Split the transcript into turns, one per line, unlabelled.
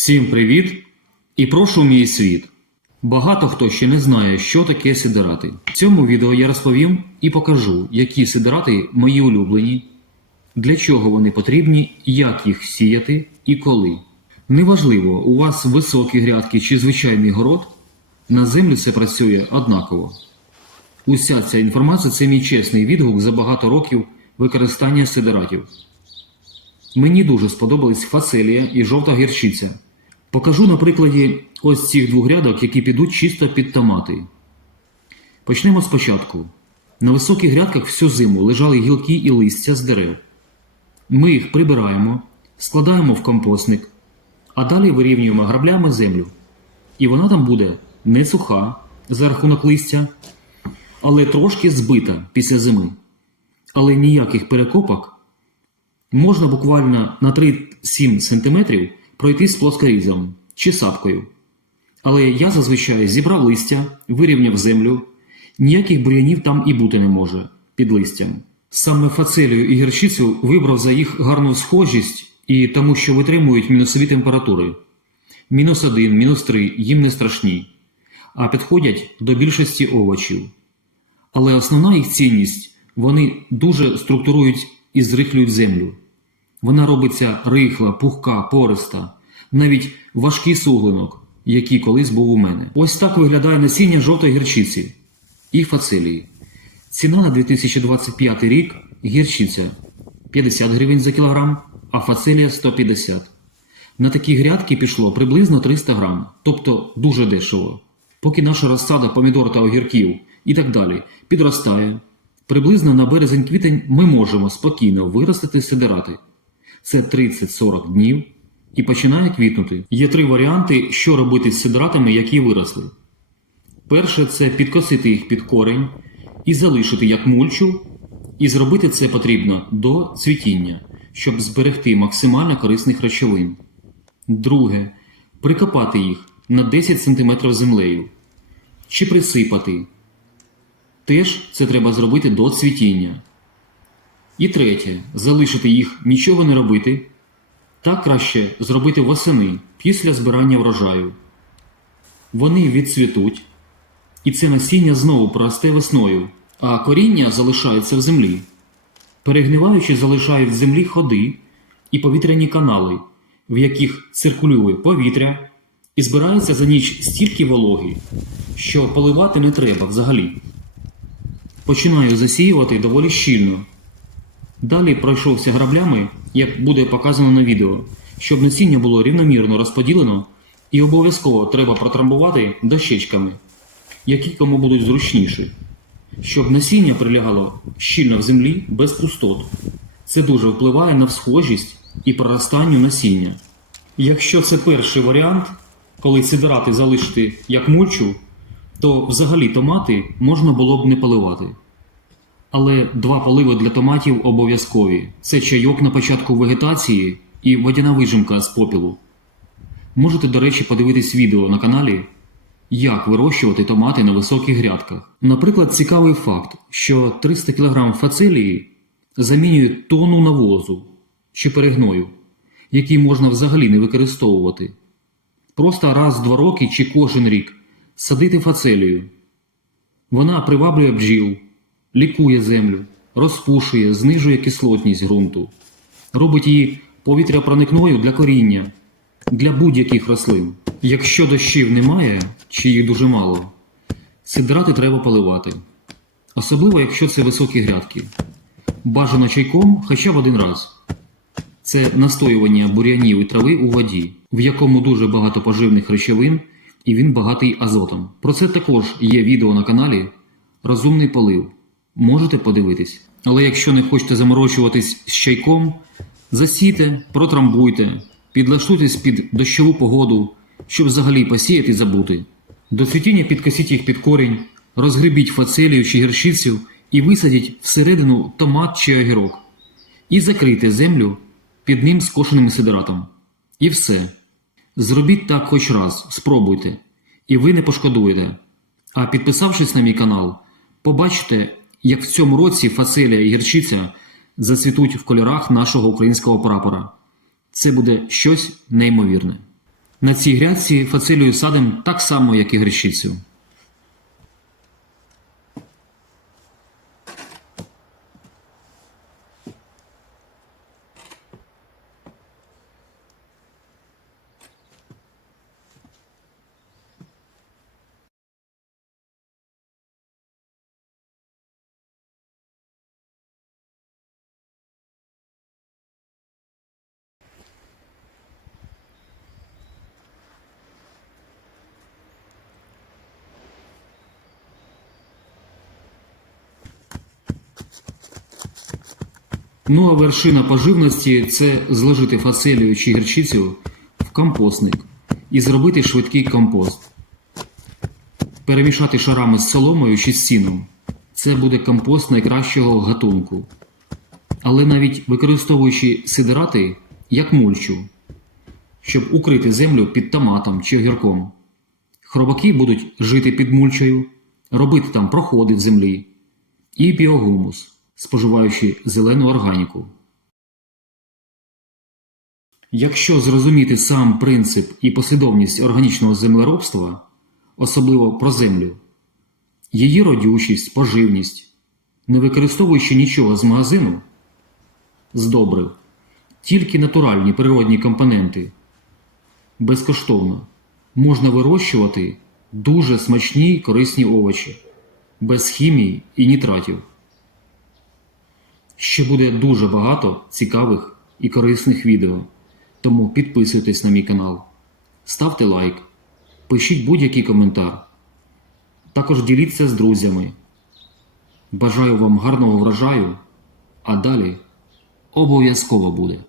Всім привіт і прошу мій світ. Багато хто ще не знає, що таке сидирати. В цьому відео я розповім і покажу, які сидирати мої улюблені, для чого вони потрібні, як їх сіяти і коли. Неважливо, у вас високі грядки чи звичайний город, на землю це працює однаково. Уся ця інформація це мій чесний відгук за багато років використання сидератів. Мені дуже сподобались фацелія і жовта гірчиця. Покажу на прикладі ось цих двох рядок, які підуть чисто під томати. Почнемо спочатку. На високих грядках всю зиму лежали гілки і листя з дерев. Ми їх прибираємо, складаємо в компостник, а далі вирівнюємо граблями землю. І вона там буде не суха за рахунок листя, але трошки збита після зими. Але ніяких перекопок можна буквально на 3-7 см пройти з плоскорізом чи сапкою. Але я зазвичай зібрав листя, вирівняв землю, ніяких бур'янів там і бути не може під листям. Саме фацелію і гірчицю вибрав за їх гарну схожість і тому, що витримують мінусові температури. Мінус 1, мінус 3 їм не страшні, а підходять до більшості овочів. Але основна їх цінність вони дуже структурують і зрихлюють землю. Вона робиться рихла, пухка, пориста, навіть важкий суглинок, який колись був у мене. Ось так виглядає насіння жовтої гірчиці і фацелії. Ціна на 2025 рік гірчиця 50 гривень за кілограм, а фацелія 150. На такі грядки пішло приблизно 300 грам, тобто дуже дешево. Поки наша розсада помідор та огірків і так далі підростає, приблизно на березень-квітень ми можемо спокійно виростити сидирати. Це 30-40 днів і починає квітнути. Є три варіанти, що робити з сидратами, які виросли. Перше це підкосити їх під корень і залишити як мульчу, і зробити це потрібно до цвітіння, щоб зберегти максимально корисних речовин. Друге прикопати їх на 10 см землею чи присипати. Теж це треба зробити до цвітіння. І третє залишити їх нічого не робити. Так краще зробити восени після збирання врожаю. Вони відцвітуть, і це насіння знову проросте весною, а коріння залишається в землі. Перегниваючи, залишають в землі ходи і повітряні канали, в яких циркулює повітря і збирається за ніч стільки вологи, що поливати не треба взагалі. Починаю засіювати доволі щільно. Далі пройшовся граблями, як буде показано на відео, щоб насіння було рівномірно розподілено і обов'язково треба протрамбувати дощечками, які кому будуть зручніші, щоб насіння прилягало щільно в землі без пустот. Це дуже впливає на всхожість і проростанню насіння. Якщо це перший варіант, коли сидирати залишити як мульчу, то взагалі томати можна було б не поливати. Але два поливи для томатів обов'язкові: це чайок на початку вегетації і водяна вижимка з попілу. Можете, до речі, подивитись відео на каналі, як вирощувати томати на високих грядках. Наприклад, цікавий факт, що 300 кг фацелії замінюють тонну навозу чи перегною, який можна взагалі не використовувати. Просто раз в два роки чи кожен рік садити фацелію. Вона приваблює бджіл лікує землю, розпушує, знижує кислотність ґрунту, робить її повітряпроникною для коріння, для будь-яких рослин. Якщо дощів немає, чи їх дуже мало, сидрати треба поливати. Особливо, якщо це високі грядки. Бажано чайком хоча б один раз. Це настоювання бур'янів і трави у воді, в якому дуже багато поживних речовин і він багатий азотом. Про це також є відео на каналі Розумний полив. Можете подивитись. Але якщо не хочете заморочуватись з чайком, засійте, протрамбуйте, підлаштуйтесь під дощову погоду, щоб взагалі посіяти і забути. До цвітіння підкосіть їх під корінь, розгребіть фацелію чи гірчицю і висадіть всередину томат чи огірок. І закрийте землю під ним скошеним сидератом. І все. Зробіть так хоч раз, спробуйте, і ви не пошкодуєте. А підписавшись на мій канал, побачите, як в цьому році фацелія і гірчиця зацвітуть в кольорах нашого українського прапора. Це буде щось неймовірне. На цій грядці фацелію садим так само, як і гречицю. Ну а вершина поживності це зложити фацелію чи гірчицю в компостник і зробити швидкий компост. Перемішати шарами з соломою чи з сіном. Це буде компост найкращого гатунку. Але навіть використовуючи сидирати як мульчу, щоб укрити землю під томатом чи огірком. Хробаки будуть жити під мульчею, робити там проходи в землі і біогумус, споживаючи зелену органіку. Якщо зрозуміти сам принцип і послідовність органічного землеробства, особливо про землю, її родючість, поживність, не використовуючи нічого з магазину, з добрив, тільки натуральні природні компоненти, безкоштовно можна вирощувати дуже смачні корисні овочі, без хімії і нітратів. Ще буде дуже багато цікавих і корисних відео, тому підписуйтесь на мій канал, ставте лайк, пишіть будь-який коментар. Також діліться з друзями. Бажаю вам гарного врожаю, а далі обов'язково буде.